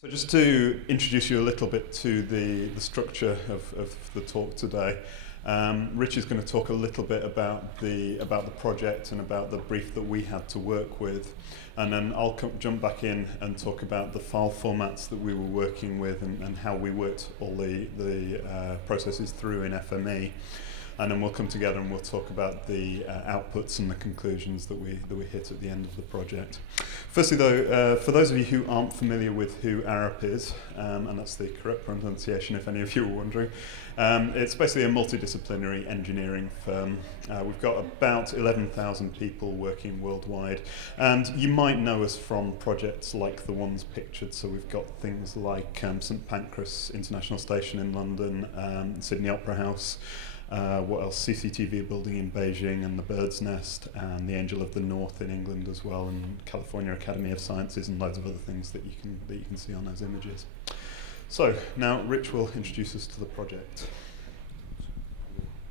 So just to introduce you a little bit to the structure of the talk today, Rich is going to talk a little bit about the project and about the brief that we had to work with, and then I'll jump back in and talk about the file formats that we were working with and how we worked all the processes through in FME. And then we'll come together and we'll talk about the outputs and the conclusions that we hit at the end of the project. Firstly though, for those of you who aren't familiar with who Arup is, and that's the correct pronunciation if any of you were wondering, it's basically a multidisciplinary engineering firm. We've got about 11,000 people working worldwide, and you might know us from projects like the ones pictured. So we've got things like St Pancras International Station in London, Sydney Opera House, what else? CCTV building in Beijing, and the Bird's Nest, and the Angel of the North in England as well, and California Academy of Sciences, and loads of other things that you can see on those images. So now Rich will introduce us to the project.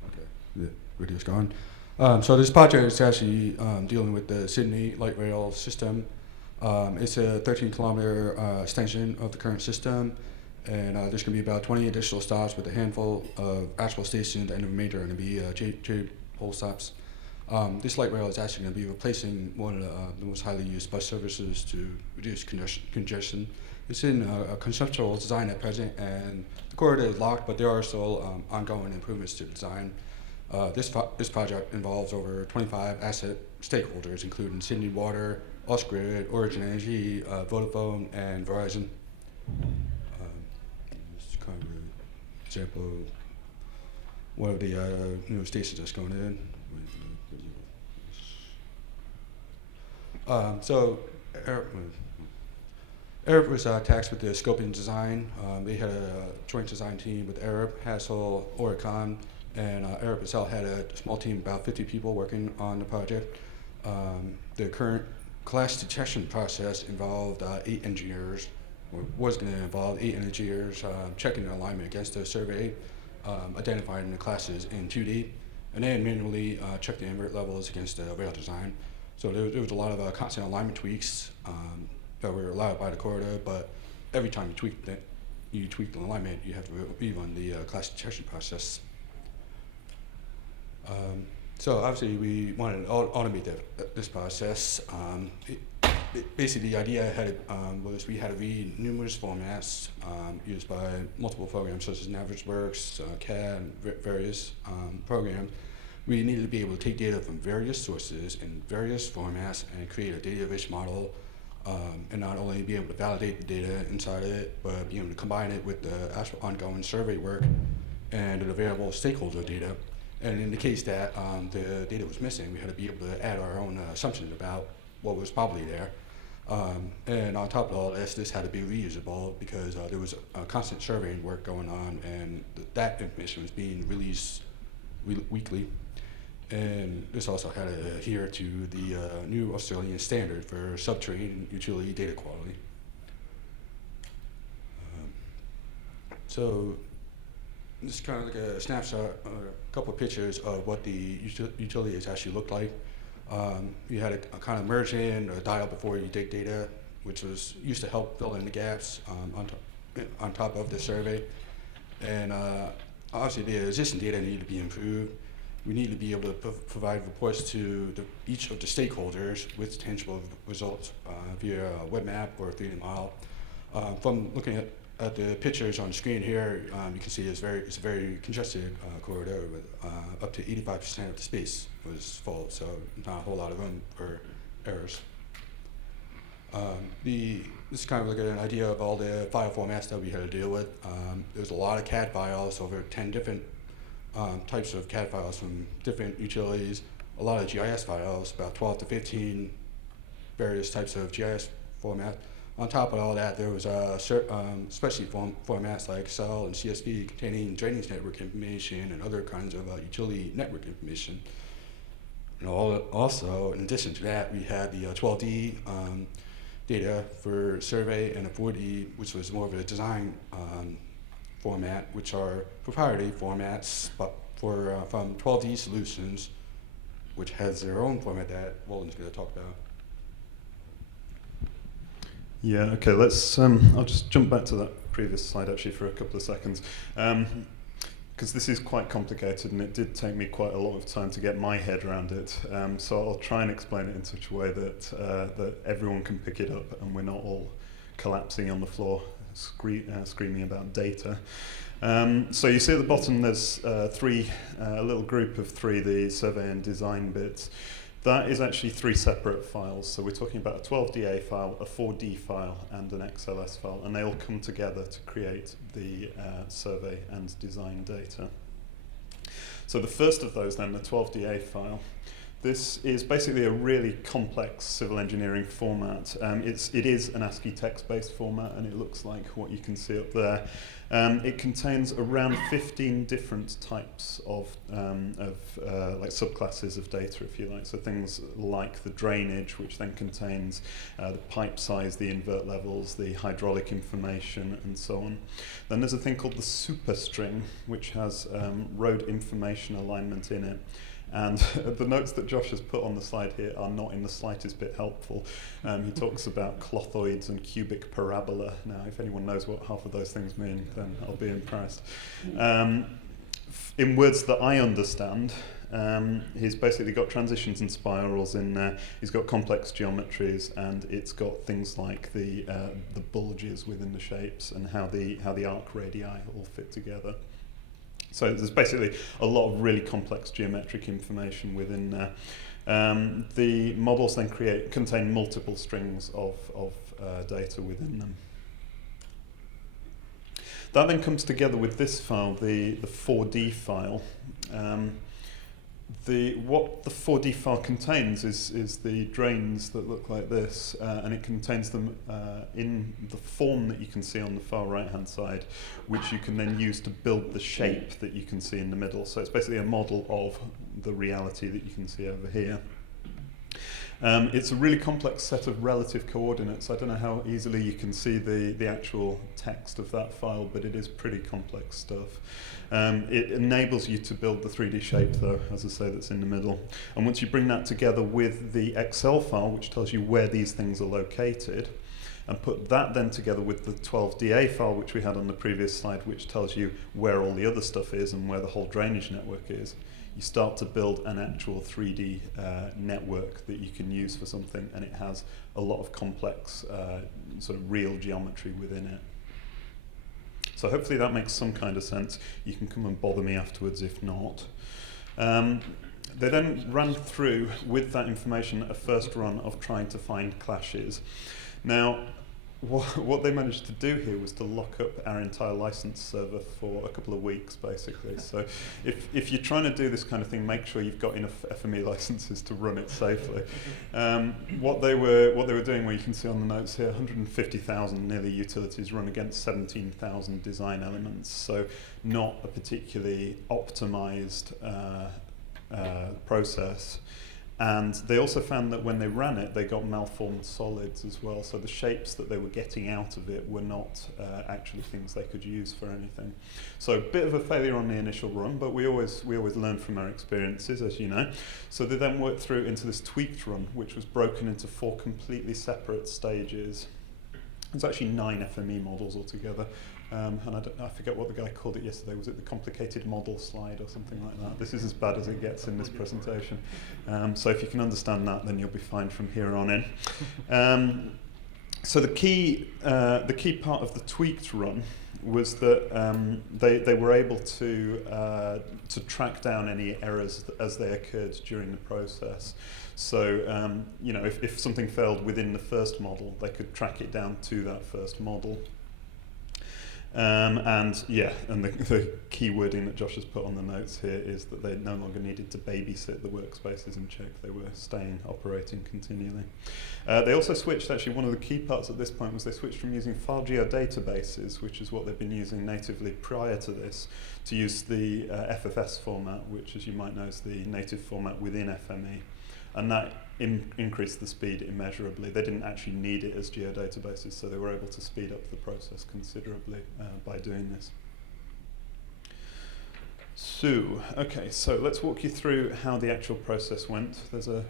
Okay, the video's gone. So this project is actually dealing with the Sydney light rail system. It's a 13-kilometer extension of the current system. And there's going to be about 20 additional stops with a handful of actual stations, and the remainder are going to be J pole stops. This light rail is actually going to be replacing one of the most highly used bus services to reduce congestion. It's in a conceptual design at present, and the corridor is locked, but there are still ongoing improvements to the design. This project involves over 25 asset stakeholders, including Sydney Water, Ausgrid, Origin Energy, Vodafone, and Verizon. Kind of an example of one of the new stations that's going in. So Arup was tasked with the scoping design. They had a joint design team with Arup, Hassel, Oricon, and Arup itself had a small team, about 50 people working on the project. The current class detection process involved 8 engineers. Was going to involve 8 engineers checking the alignment against the survey, identifying the classes in 2D, and then manually check the invert levels against the rail design. So there was a lot of constant alignment tweaks that were allowed by the corridor, but every time you tweak the alignment, you have to rerun the class detection process. So obviously we wanted to automate this process. Basically, the idea was we had to read numerous formats used by multiple programs such as Navisworks, CAD, and various programs. We needed to be able to take data from various sources in various formats and create a data-rich model, and not only be able to validate the data inside of it, but be able to combine it with the actual ongoing survey work and the available stakeholder data. And in the case that the data was missing, we had to be able to add our own assumptions about what was probably there. And on top of all this had to be reusable because there was constant surveying work going on, and that information was being released weekly. And this also had to adhere to the new Australian standard for subterranean utility data quality. So this is kind of like a snapshot, a couple of pictures of what the utility has actually looked like. You had a kind of merge in or dial before you dig data, which was used to help fill in the gaps on top of the survey. And obviously the existing data needed to be improved. We need to be able to provide reports to each of the stakeholders with tangible results via a web map or a 3D model. From looking at the pictures on the screen here, you can see it's a very congested corridor with up to 85% of the space was full, so not a whole lot of room for errors. This is kind of like an idea of all the file formats that we had to deal with. There's a lot of CAD files, over 10 different types of CAD files from different utilities, a lot of GIS files, about 12 to 15 various types of GIS formats. On top of all that, there was spreadsheet formats like Excel and CSV containing drainage network information and other kinds of utility network information. And also, in addition to that, we had the 12D data for survey and a 4D, which was more of a design format, which are proprietary formats but from 12D Solutions, which has their own format that Walden's going to talk about. Yeah, okay, I'll just jump back to that previous slide actually for a couple of seconds. Because this is quite complicated and it did take me quite a lot of time to get my head around it. So I'll try and explain it in such a way that everyone can pick it up and we're not all collapsing on the floor screaming about data. So you see at the bottom there's a little group of three, the survey and design bits. That is actually three separate files. So we're talking about a 12DA file, a 4D file, and an XLS file, and they all come together to create the survey and design data. So the first of those then, the 12DA file, this is basically a really complex civil engineering format. It is an ASCII text-based format, and it looks like what you can see up there. It contains around 15 different types of like subclasses of data, if you like. So things like the drainage, which then contains the pipe size, the invert levels, the hydraulic information, and so on. Then there's a thing called the superstring, which has road information alignment in it. And the notes that Josh has put on the slide here are not in the slightest bit helpful. He talks about clothoids and cubic parabola. Now, if anyone knows what half of those things mean, then I'll be impressed. In words that I understand, he's basically got transitions and spirals in there. He's got complex geometries, and it's got things like the bulges within the shapes and how the arc radii all fit together. So there's basically a lot of really complex geometric information within there. The models then contain multiple strings of data within them. That then comes together with this file, the 4D file. What the 4D file contains is the drains that look like this, and it contains them in the form that you can see on the far right-hand side, which you can then use to build the shape that you can see in the middle. So it's basically a model of the reality that you can see over here. It's a really complex set of relative coordinates. I don't know how easily you can see the actual text of that file, but it is pretty complex stuff. It enables you to build the 3D shape, though, as I say, that's in the middle. And once you bring that together with the Excel file, which tells you where these things are located, and put that then together with the 12DA file, which we had on the previous slide, which tells you where all the other stuff is and where the whole drainage network is, you start to build an actual 3D network that you can use for something, and it has a lot of complex sort of real geometry within it. So hopefully that makes some kind of sense. You can come and bother me afterwards if not. They then ran through, with that information, a first run of trying to find clashes. Now, what they managed to do here was to lock up our entire license server for a couple of weeks, basically. So if you're trying to do this kind of thing, make sure you've got enough FME licenses to run it safely. What they were doing, well, you can see on the notes here, 150,000 nearly utilities run against 17,000 design elements. So not a particularly optimized process. And they also found that when they ran it, they got malformed solids as well. So the shapes that they were getting out of it were not actually things they could use for anything. So a bit of a failure on the initial run, but we always learn from our experiences, as you know. So they then worked through into this tweaked run, which was broken into 4 completely separate stages. There's actually 9 FME models altogether. And I forget what the guy called it yesterday. Was it the complicated model slide or something like that? This is as bad as it gets in this presentation. So if you can understand that, then you'll be fine from here on in. So the key part of the tweaked run was that they were able to track down any errors as they occurred during the process. So you know, if something failed within the first model, they could track it down to that first model. And the key wording that Josh has put on the notes here is that they no longer needed to babysit the workspaces and check they were operating continually. They also switched, actually one of the key parts at this point was they switched from using file geodatabases, which is what they've been using natively prior to this, to use the FFS format, which as you might know is the native format within FME. And that increased the speed immeasurably. They didn't actually need it as geodatabases, so they were able to speed up the process considerably by doing this. So let's walk you through how the actual process went. There's a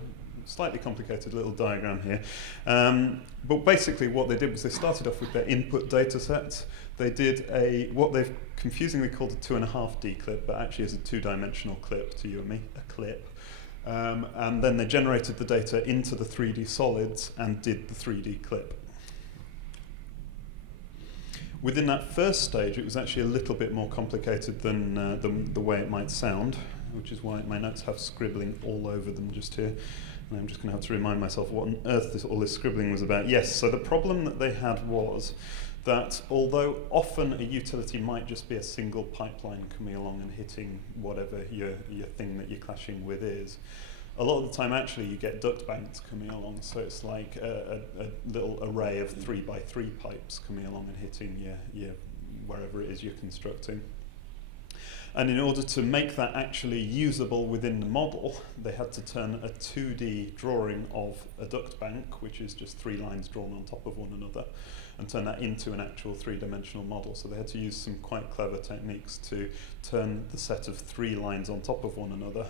slightly complicated little diagram here. But basically what they did was they started off with their input data sets. They did what they've confusingly called a 2.5D clip, but actually is a 2-dimensional clip to you and me, a clip. And then they generated the data into the 3D solids and did the 3D clip. Within that first stage, it was actually a little bit more complicated than the way it might sound, which is why my notes have scribbling all over them just here. And I'm just going to have to remind myself what on earth all this scribbling was about. Yes, so the problem that they had was that although often a utility might just be a single pipeline coming along and hitting whatever your thing that you're clashing with is, a lot of the time actually you get duct banks coming along, so it's like a little array of 3x3 pipes coming along and hitting your wherever it is you're constructing. And in order to make that actually usable within the model, they had to turn a 2D drawing of a duct bank, which is just 3 lines drawn on top of one another, and turn that into an actual 3-dimensional model. So they had to use some quite clever techniques to turn the set of 3 lines on top of one another,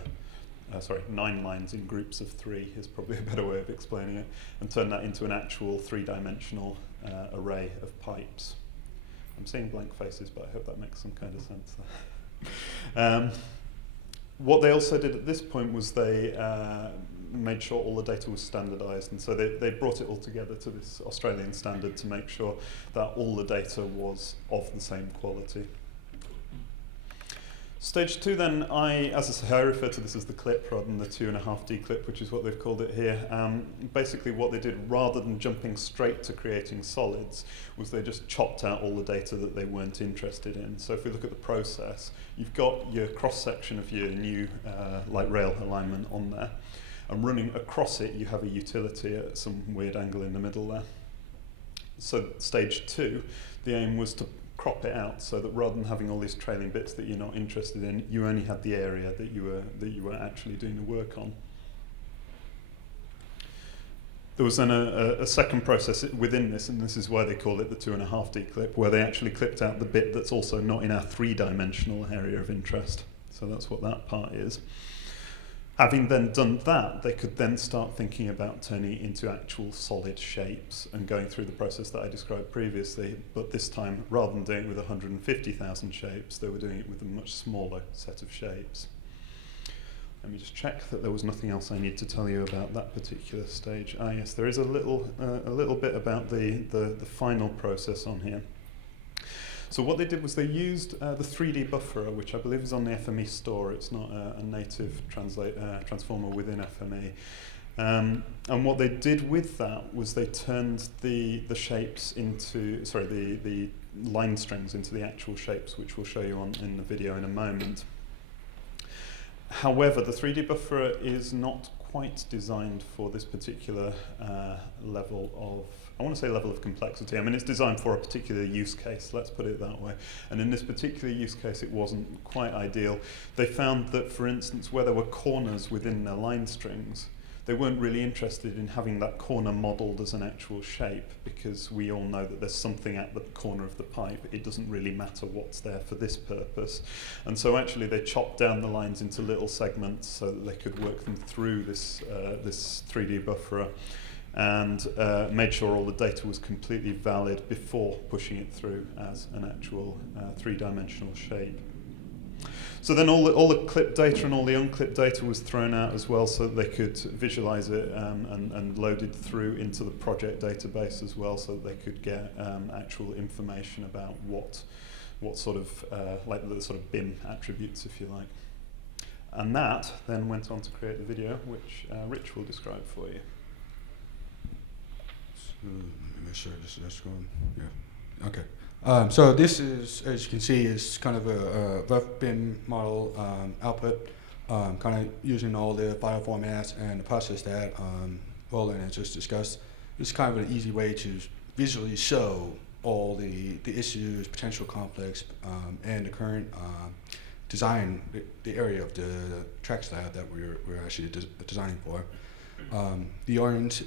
9 lines in groups of 3 is probably a better way of explaining it, and turn that into an actual 3-dimensional array of pipes. I'm seeing blank faces, but I hope that makes some kind of sense. What they also did at this point was they made sure all the data was standardized, and so they brought it all together to this Australian standard to make sure that all the data was of the same quality. Stage 2 then, as I say, I refer to this as the clip rather than the 2.5D clip, which is what they've called it here. Basically what they did, rather than jumping straight to creating solids, was they just chopped out all the data that they weren't interested in. So if we look at the process, you've got your cross-section of your new light rail alignment on there, and running across it you have a utility at some weird angle in the middle there. So stage 2, the aim was to crop it out so that rather than having all these trailing bits that you're not interested in, you only had the area that you were actually doing the work on. There was then a second process within this, and this is why they call it the 2.5D clip, where they actually clipped out the bit that's also not in our 3-dimensional area of interest. So that's what that part is. Having then done that, they could then start thinking about turning it into actual solid shapes and going through the process that I described previously, but this time, rather than doing it with 150,000 shapes, they were doing it with a much smaller set of shapes. Let me just check that there was nothing else I need to tell you about that particular stage. Ah yes, there is a little bit about the final process on here. So what they did was they used the 3D bufferer, which I believe is on the FME store. It's not a native transformer within FME. And what they did with that was they turned the shapes into, the line strings into the actual shapes, which we'll show you in the video in a moment. However, the 3D bufferer is not quite designed for this particular level of complexity. I mean, it's designed for a particular use case, let's put it that way. And in this particular use case, it wasn't quite ideal. They found that, for instance, where there were corners within their line strings, they weren't really interested in having that corner modeled as an actual shape, because we all know that there's something at the corner of the pipe. It doesn't really matter what's there for this purpose. And so actually they chopped down the lines into little segments so that they could work them through this 3D bufferer, and made sure all the data was completely valid before pushing it through as an actual 3-dimensional shape. So then all the clipped data and all the unclipped data was thrown out as well, so that they could visualize it and load it through into the project database as well, so that they could get actual information about what sort of like the sort of BIM attributes, if you like. And that then went on to create the video, which Rich will describe for you. So, let me make sure this is going. Yeah. Okay. So this is, as you can see, is kind of a rough BIM model output, kind of using all the file formats and the process that Roland has just discussed. It's kind of an easy way to visually show all the issues, potential conflicts, and the current design, the area of the track slab that we're actually designing for. The orange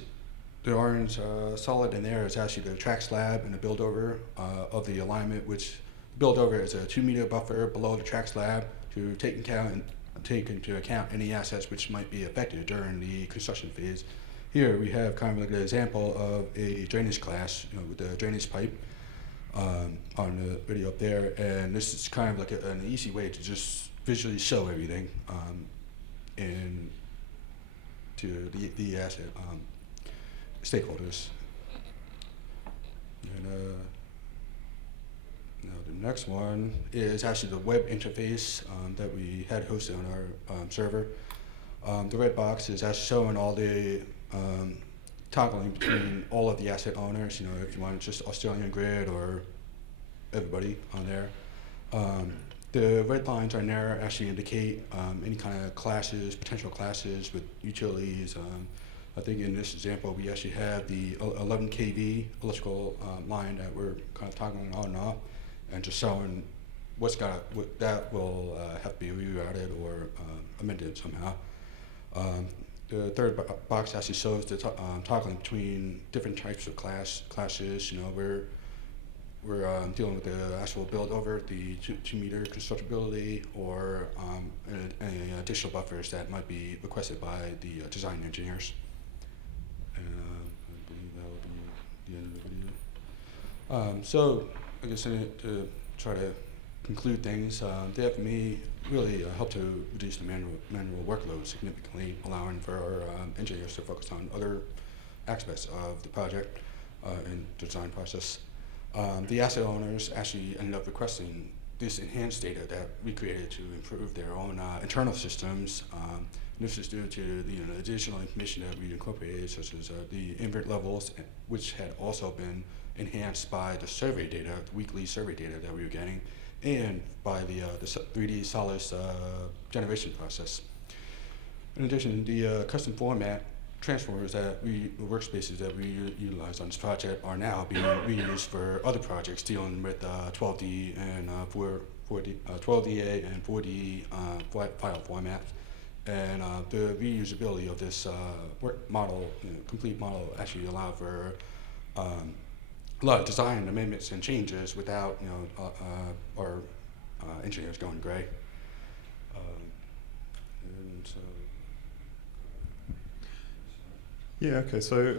solid in there is actually the track slab and the build over of the alignment, which build over is a 2-meter buffer below the track slab to take account take into account any assets which might be affected during the construction phase. Here we have kind of like an example of a drainage class, with the drainage pipe on the video up there, and this is kind of like an easy way to just visually show everything in to the asset stakeholders. And now the next one is actually the web interface that we had hosted on our server. The red box is actually showing all the toggling between all of the asset owners, if you want just Australian Grid or everybody on there. The red lines on there actually indicate any kind of classes, potential classes with utilities. I think in this example, we actually have the 11 kV electrical line that we're kind of toggling on and off, and just showing what that will have to be rerouted or amended somehow. The third box actually shows the toggling between different types of classes. We're dealing with the actual build over the 2 meter constructability, or any additional buffers that might be requested by the design engineers. And I believe that will be the end of the video. So I guess to try to conclude things, the FME really helped to reduce the manual workload significantly, allowing for our engineers to focus on other aspects of the project and design process. The asset owners actually ended up requesting this enhanced data that we created to improve their own internal systems. This is due to the additional information that we incorporated, such as the invert levels, which had also been enhanced by the survey data, the weekly survey data that we were getting, and by the 3D solids generation process. In addition, the custom format transformers the workspaces that we utilize on this project are now being reused for other projects dealing with 12D and 12DA and 4D file formats. And the reusability of this work model, complete model, actually allowed for a lot of design amendments and changes without our engineers going gray. And so. Yeah. Okay. So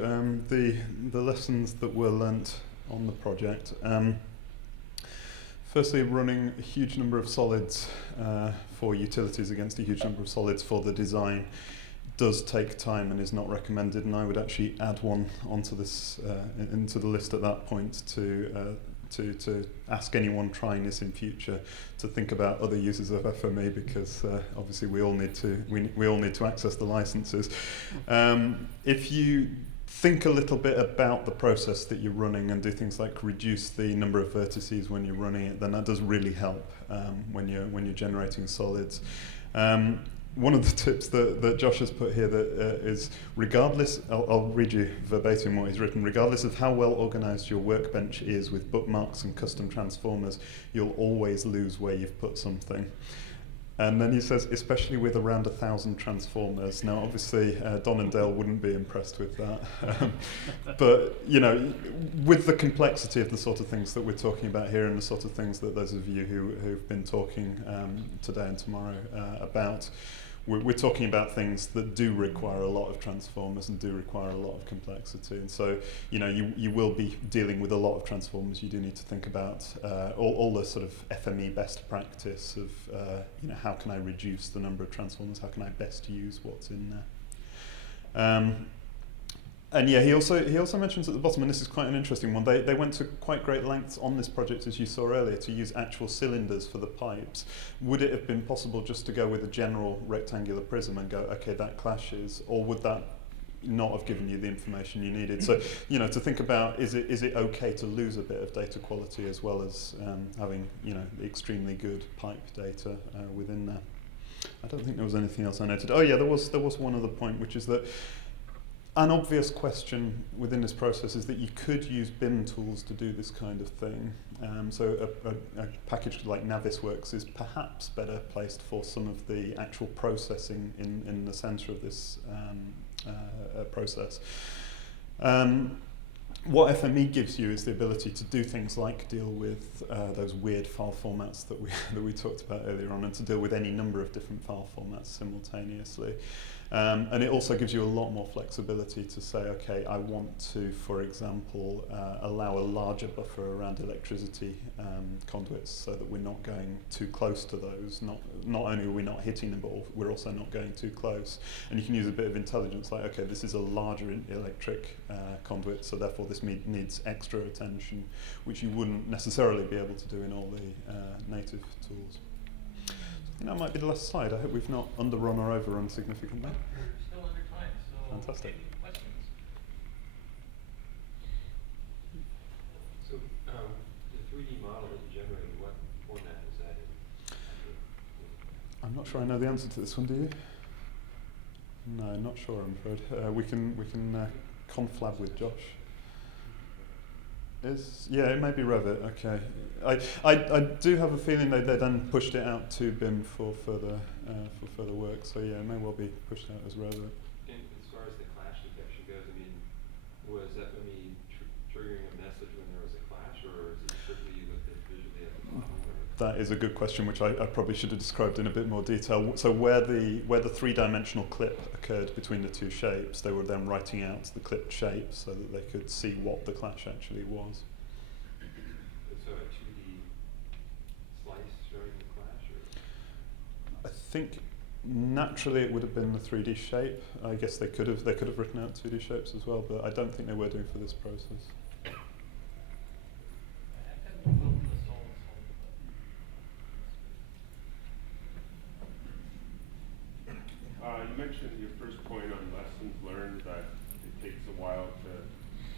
the lessons that were learnt on the project. Firstly, running a huge number of solids for utilities against a huge number of solids for the design does take time and is not recommended, and I would actually add one onto this into the list at that point to ask anyone trying this in future to think about other uses of FME, because obviously we all need to access the licenses. If you think a little bit about the process that you're running and do things like reduce the number of vertices when you're running it, then that does really help when you're generating solids. One of the tips that Josh has put here that is, regardless, I'll read you verbatim what he's written, regardless of how well organized your workbench is with bookmarks and custom transformers, you'll always lose where you've put something. And then he says, especially with around 1,000 transformers. Now, obviously, Don and Dale wouldn't be impressed with that. But, with the complexity of the sort of things that we're talking about here and the sort of things that those of you who've been talking today and tomorrow about, we're talking about things that do require a lot of transformers and do require a lot of complexity. And so, you will be dealing with a lot of transformers. You do need to think about all the sort of FME best practice of, how can I reduce the number of transformers? How can I best use what's in there? And yeah, he also mentions at the bottom, and this is quite an interesting one, they went to quite great lengths on this project, as you saw earlier, to use actual cylinders for the pipes. Would it have been possible just to go with a general rectangular prism and go, okay, that clashes, or would that not have given you the information you needed? So, to think about, is it okay to lose a bit of data quality as well as having, extremely good pipe data within there? I don't think there was anything else I noted. Oh yeah, there was one other point, which is that an obvious question within this process is that you could use BIM tools to do this kind of thing. So a package like Navisworks is perhaps better placed for some of the actual processing in the center of this process. what FME gives you is the ability to do things like deal with those weird file formats that we talked about earlier on, and to deal with any number of different file formats simultaneously. And it also gives you a lot more flexibility to say, okay, I want to, for example, allow a larger buffer around electricity conduits so that we're not going too close to those. Not only are we not hitting them, but we're also not going too close. And you can use a bit of intelligence, like, okay, this is a larger electric conduit, so therefore this needs extra attention, which you wouldn't necessarily be able to do in all the native tools. I think that might be the last slide. I hope we've not underrun or overrun significantly. We're still under time, so fantastic. any questions? So the 3D model that you generated, what format is that in? I'm not sure I know the answer to this one, do you? No, not sure, I'm afraid. We can conflab with Josh. Yeah, it may be Revit. Okay, I do have a feeling they then pushed it out to BIM for further work. So yeah, it may well be pushed out as Revit. And as far as the clash detection goes, I mean, was FME triggering a message when there was a clash, or is it strictly you looked at visually at the model? That is a good question, which I probably should have described in a bit more detail. So where the three-dimensional clip occurred between the two shapes, they were then writing out the clipped shape so that they could see what the clash actually was. So a 2D slice showing the clash, or? I think naturally it would have been the 3D shape. I guess they could have written out 2D shapes as well, but I don't think they were doing for this process. You mentioned your first point on lessons learned that it takes a while to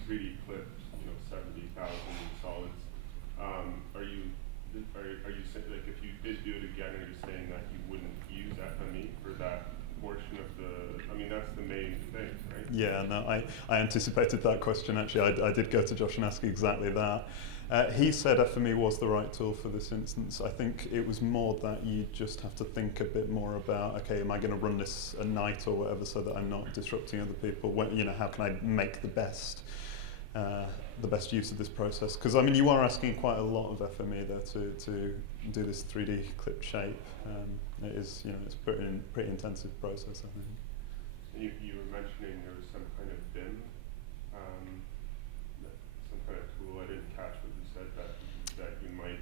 3D clip, 70,000 solids. Are you saying, like, if you did do it again, are you saying that you wouldn't use FME for that portion of the? I mean, that's the main thing, right? Yeah, no, I anticipated that question actually. I did go to Josh and ask exactly that. He said FME was the right tool for this instance. I think it was more that you just have to think a bit more about, okay, am I going to run this at night or whatever so that I'm not disrupting other people? How can I make the best use of this process? Because I mean, you are asking quite a lot of FME there to do this 3D clipped shape. It is, it's a pretty intensive process, I think. And you were mentioning there was some kind of BIM, some kind of tool. I didn't catch what you said that you might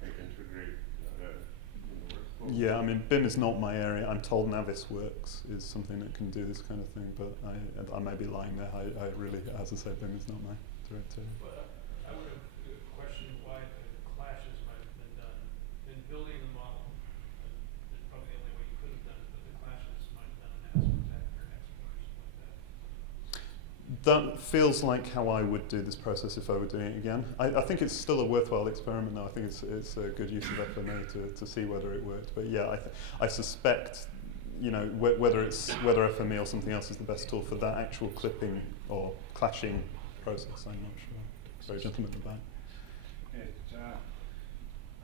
kind of integrate in the workflow. Yeah, I mean, BIM is not my area. I'm told Navisworks is something that can do this kind of thing, but I may be lying there. I really, as I say, BIM is not my direct area. But I would have questioned why the clashes might have been done. In building the model, that's probably the only way you could have done it, but the clashes might have done an aspect or an export or something like that. That feels like how I would do this process if I were doing it again. I think it's still a worthwhile experiment though. I think it's a good use of FME to see whether it worked. But yeah, I suspect, whether FME or something else is the best tool for that actual clipping or clashing process, I'm not sure. Sorry, gentleman at the back.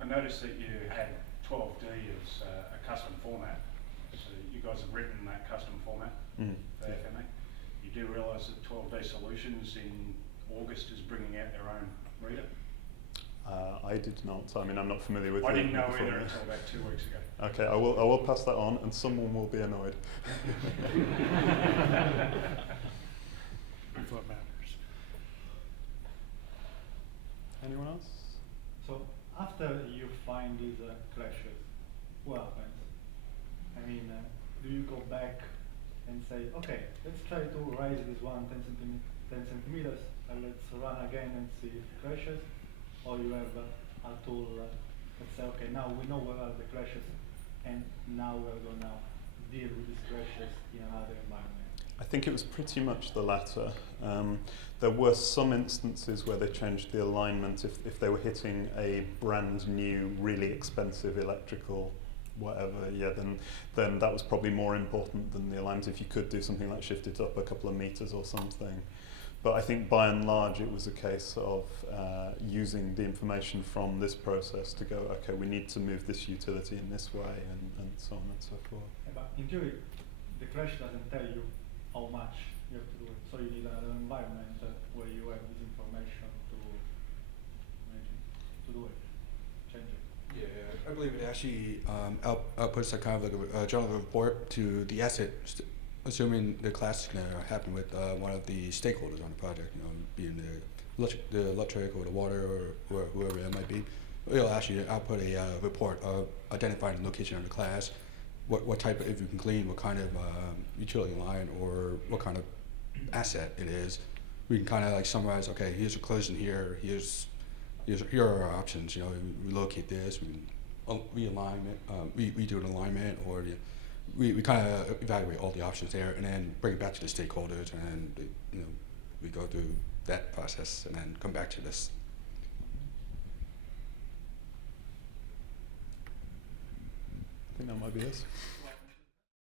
I noticed that you had 12D as a custom format. So you guys have written that custom format for FME. You do realise that 12D Solutions in August is bringing out their own reader? I did not. I mean, I'm not familiar with. I didn't know either until about 2 weeks ago. Okay, I will pass that on, and someone will be annoyed. If that matters. Anyone else? So after you find these clashes, what happens? I mean, do you go back and say, okay, let's try to raise this one 10 centimeters, and let's run again and see if it crashes? Or you have a tool that say, okay, now we know where are the crashes, and now we're going to deal with these crashes in another environment. I think it was pretty much the latter. There were some instances where they changed the alignment if they were hitting a brand new, really expensive electrical whatever, then that was probably more important than the alignment. If you could do something like shift it up a couple of meters or something. But I think by and large it was a case of using the information from this process to go, okay, we need to move this utility in this way, and so on and so forth. Yeah, but in theory, the crash doesn't tell you how much you have to do it. So you need another environment where you have this information. information to do it, change it. Yeah, I believe it actually outputs a kind of like a journal report to the asset, assuming the class is going to happen with one of the stakeholders on the project, you know, being the electric or the water or whoever it might be. It'll actually output a report of identifying the location of the class, what type of, if you can clean, what kind of utility line or what kind of asset it is. We can kind of like summarize, okay, here's a collision here, here are our options, you know, we locate this, we can realign it, we do an alignment, or we kind of evaluate all the options there and then bring it back to the stakeholders, and you know, we go through that process and then come back to this. I think that might be us.